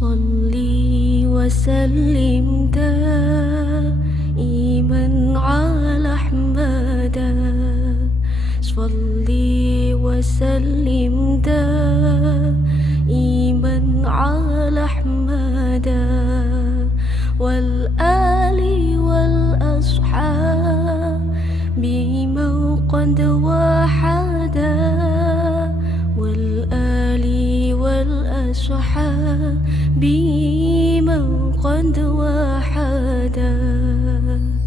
صلي وسلم دائما على أحمد صلي وسلم دائما على أحمد والآل والأصحاب بما قد وحدا والآل والأصحاب بما قد وحدا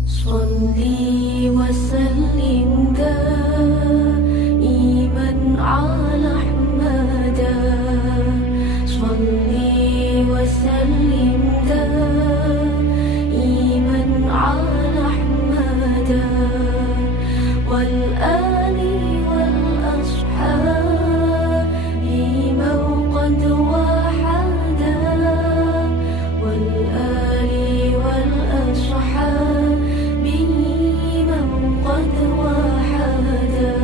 صلي وسلم دائما على أحمد صلي وسلم دائما على أحمد والآل والأصحاب بما قد وحدا والآل والأصحاب بما قد وحدا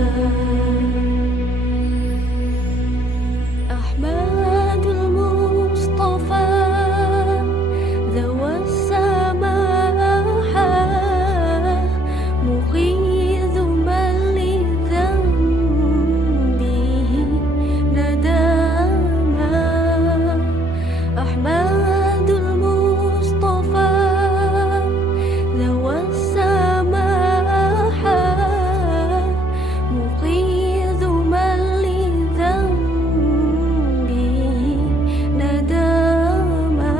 أحمد المصطفى ذوى السماحة مغيث من لذنبه نداما أحمد المصطفى ذوى السماحة مغيث من لذنبه نداما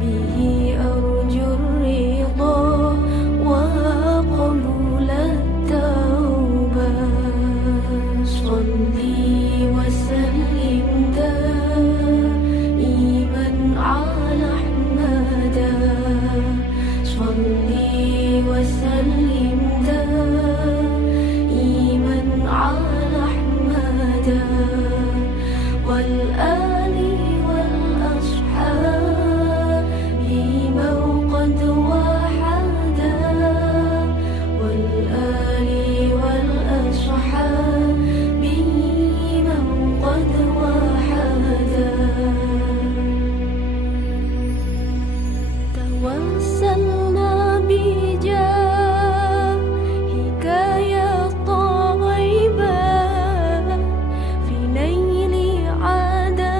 به أرجو الرضا وقبول التوبة صلي وسلم دائما على أحمد صلي وسلم دائما على أحمد والآل والأصحاب بما قد وحدا والآل والأصحاب بما قد وحدا توسلنا بجاهك يا طيبة في نيل عدم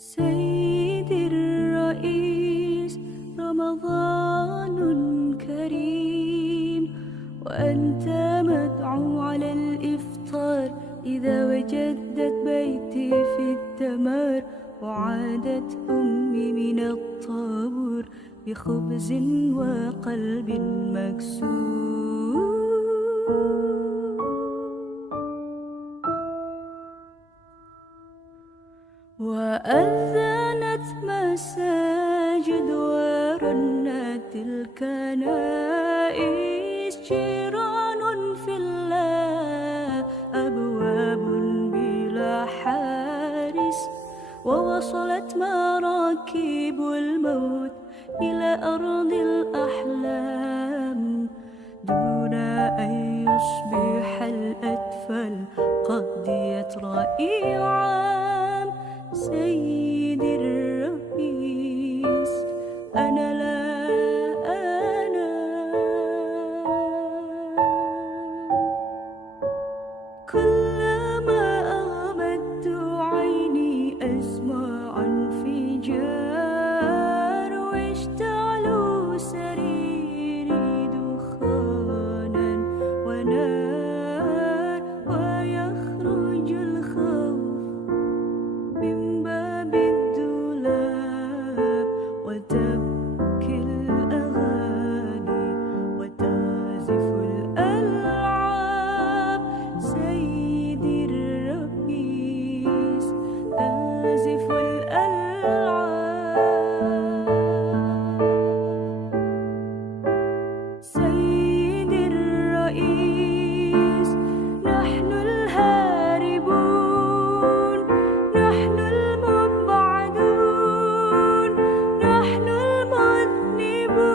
سيدي الرئيس، رمضان كريم وأنت مدعو على الإفطار إذا وجدت بيتي في الدمار وعادت أمي من الطابور بخبز وقلب مكسور. وأذنت مساجد ورنت الكنائس، جيران في الله، أبواب بلا حارس، ووصلت مراكب الموت إلى أرض الأحلام دون أن يصبح الأطفال قضيت رأي عام. سيدي الرئيس، أنا لا أنام، كلما أغمضت عيني أسمع انفجار واشتعلوا سريري دخانا ونار، ويخرج الخوف من باب الدولاب وتبكي الأغاني وتعزف الألعاب. سيدي الرئيس، تعزف الألعاب. سيدي الرئيس، نحن الهاربون، نحن المبعدون، نحن المذنبون،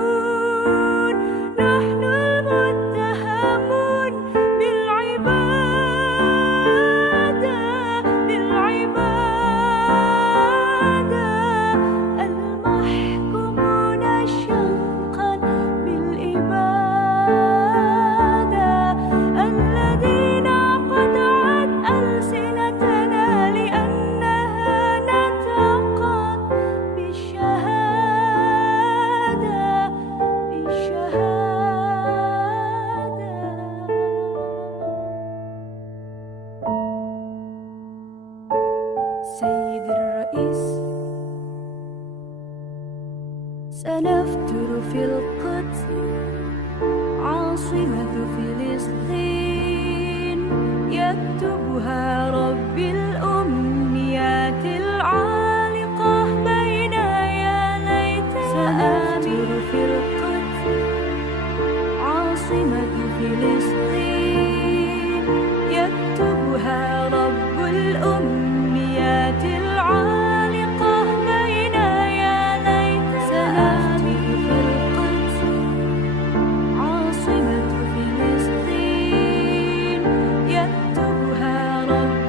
نحن المتهمون بالعبادة، بالعبادة، المحكومون شنقا بالإبادة، الذين قطعت ألسنتنا لأنها نطقت بالشهادة، بالشهادة. سيدي الرئيس، سنفطر في القدس عاصمة فلسطين، يكتبها ربي الأمنيات العالقة بين يديك. سأفطر في القدس عاصمة فلسطين، يكتبها رب الأمنيات العالقة بين يديك. سأفطر في القدس عاصمة فلسطين، يكتبها رب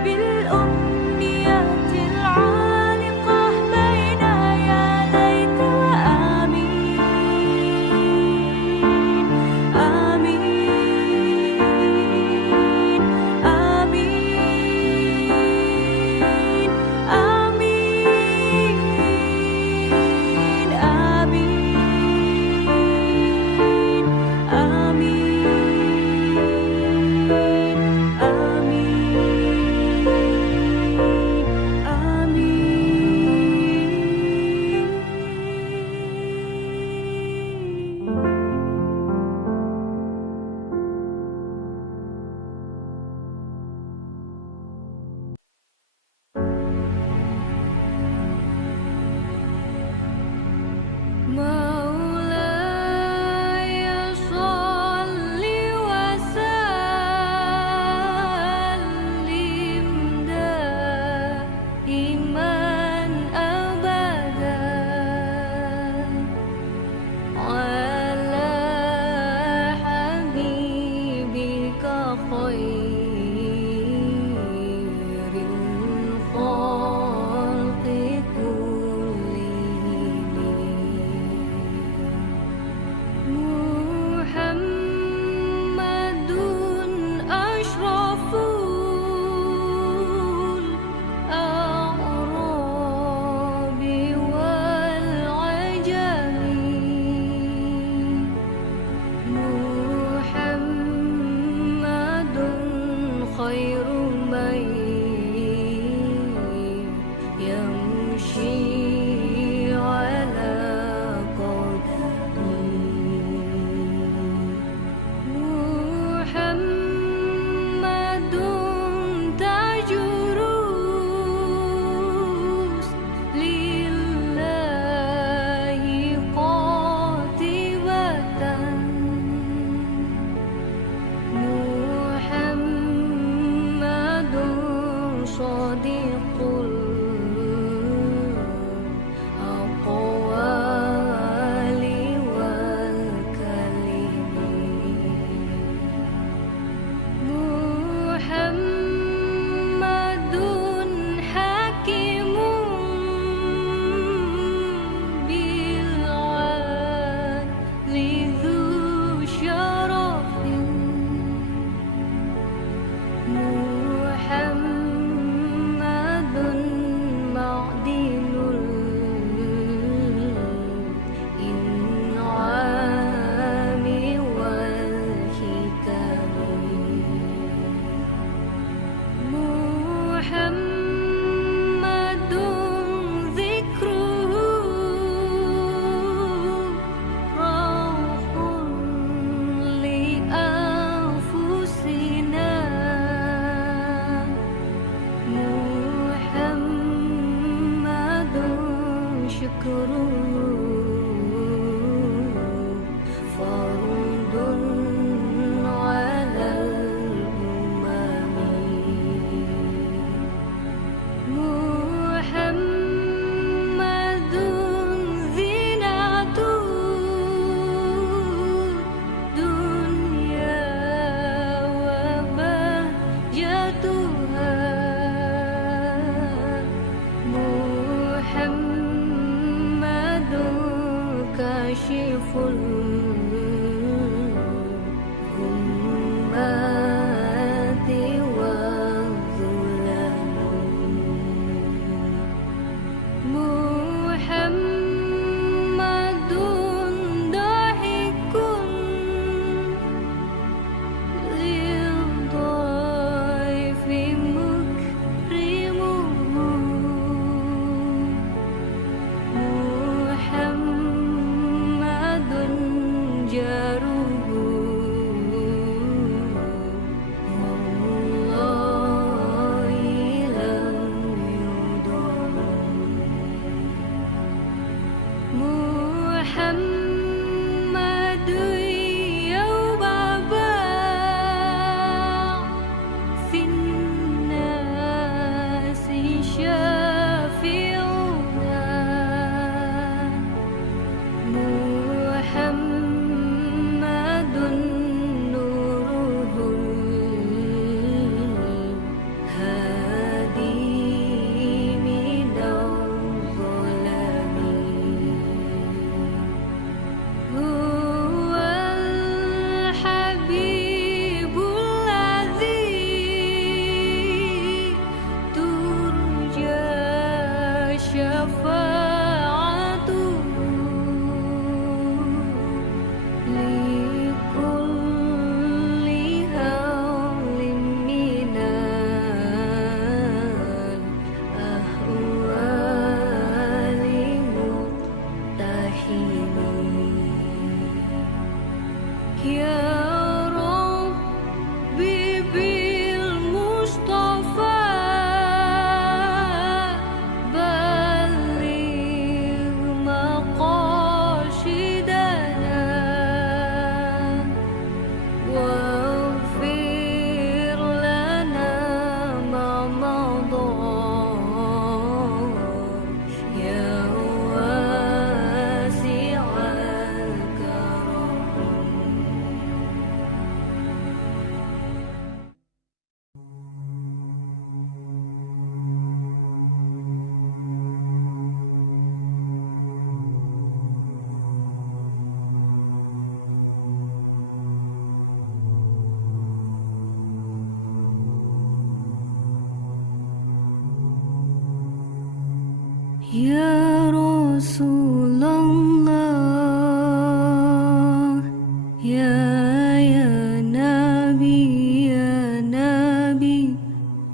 Ya Rasulullah, ya Nabi,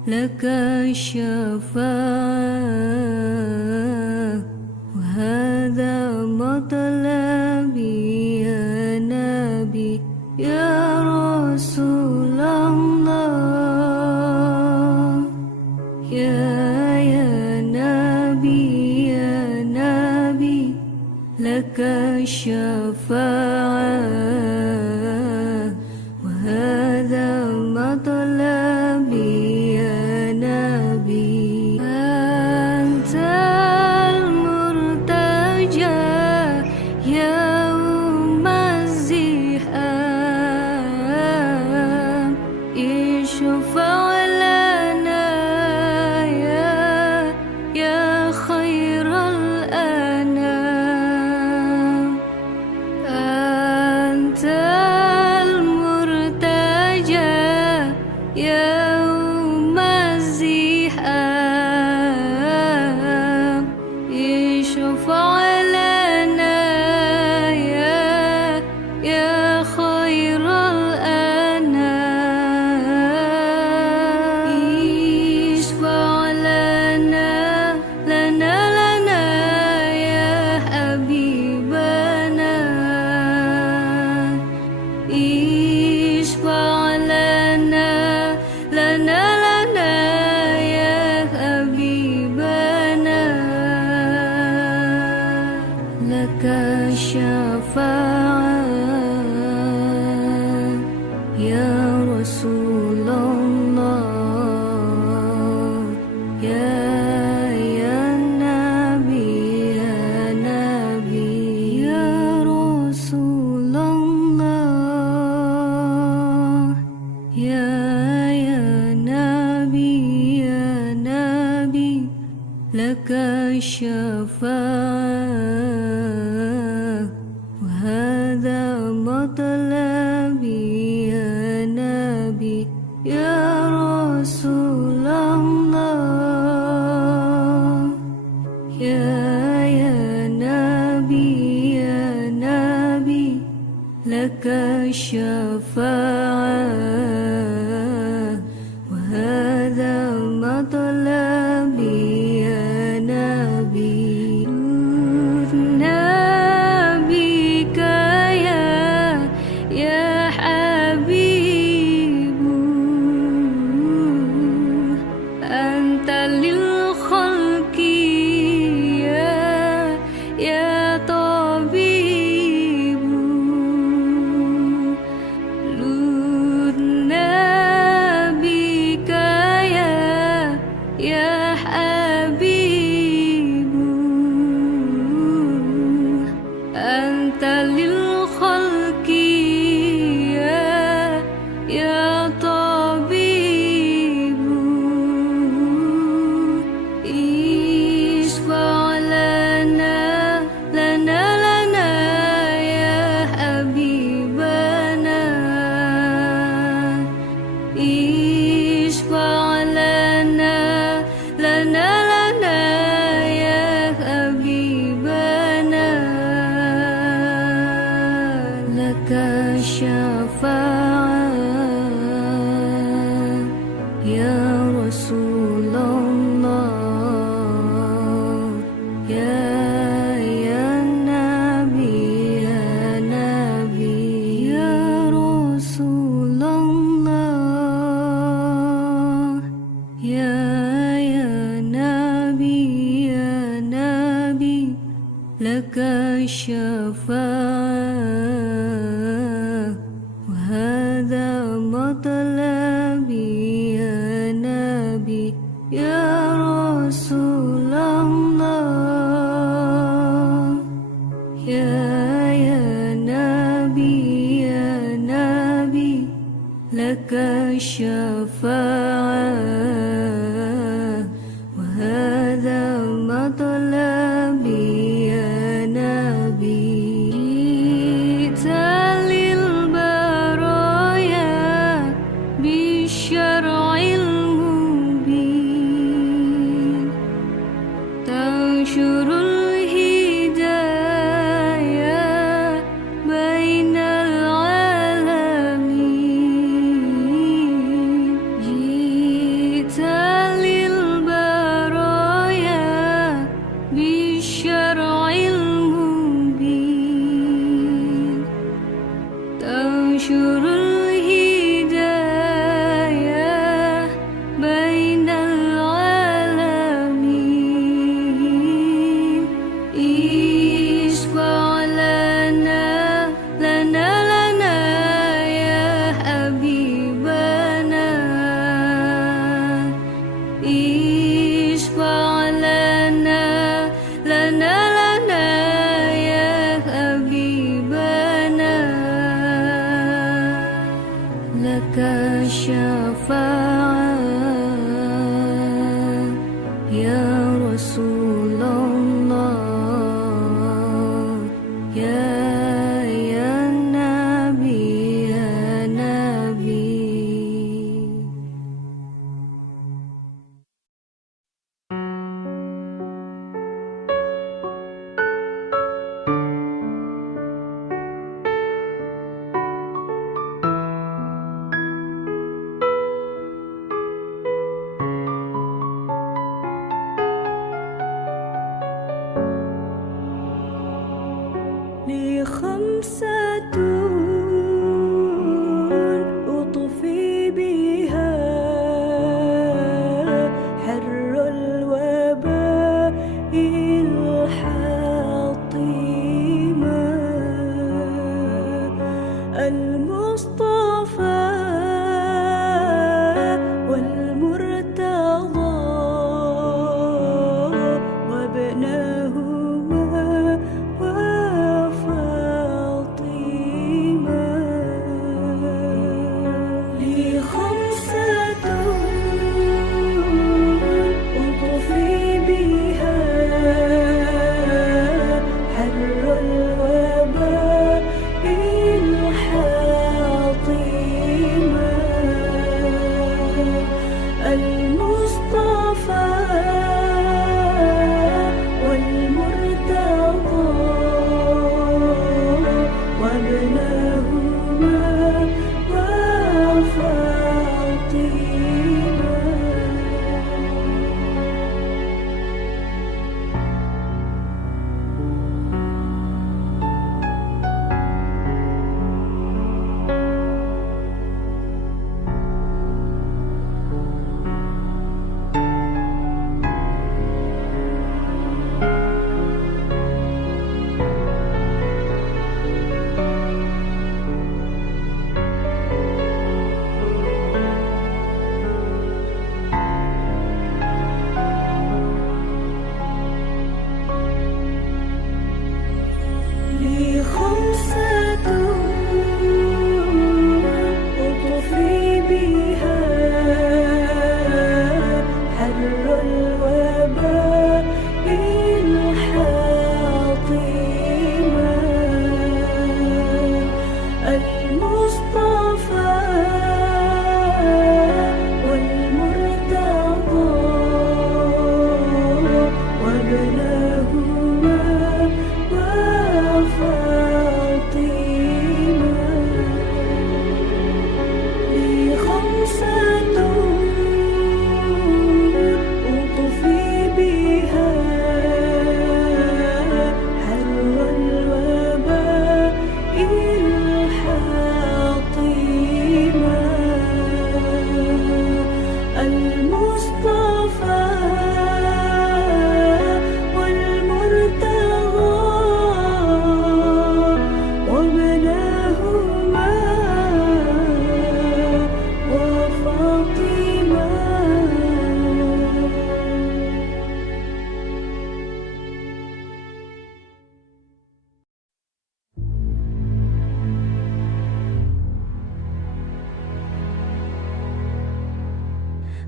laka syafa'ah, wa hadha matlabi ya Nabi, ya Rasulullah, ya Nabi, laka syafa'ah, wa hadha matlabi ya Nabi. Antal murtaja yaum az-ziham, ishfa' lana ya khairal anam. Anta الشفاعة يا رسول الله يا نبي يا رسول الله يا نبي لك الشفاعة وهذا مطلبي يا نبي يا رسول الله يا نبي لك الشفاعة وهذا مطلبي يا نبي نبيك يا حبيب أنت للخلق يا طبيب لذنا بك يا حبيب أنت للخلق يا طبيب اشفع لنا يا حبيبنا اشفع لنا يا حبيبنا لك الشفاعة يا رسول الله يا نبي يا رسول الله يا نبي لك الشفاعة وهذا مطلبي يا نبي يا رسول الله يا نبي لك الشفاعة وهذا مطلبي يا نبي جئت للبرايا بالشرع المبين تنشر الهداية بين العالمين جئت للبرايا بالشرع المبين تنشر الهداية بين العالمين اشفع لنا يا حبيبنا اشفع لنا يا حبيبنا لك الشفاعة يا رسول الله يا نبي لي خمسة أطفي بها حر الوباء الحطيمة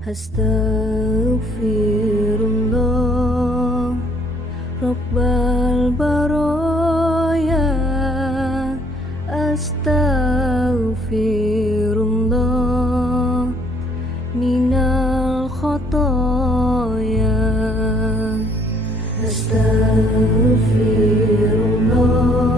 Astaghfirullah Rabbal baraya. Astaghfirullah minal khotoya. Astaghfirullah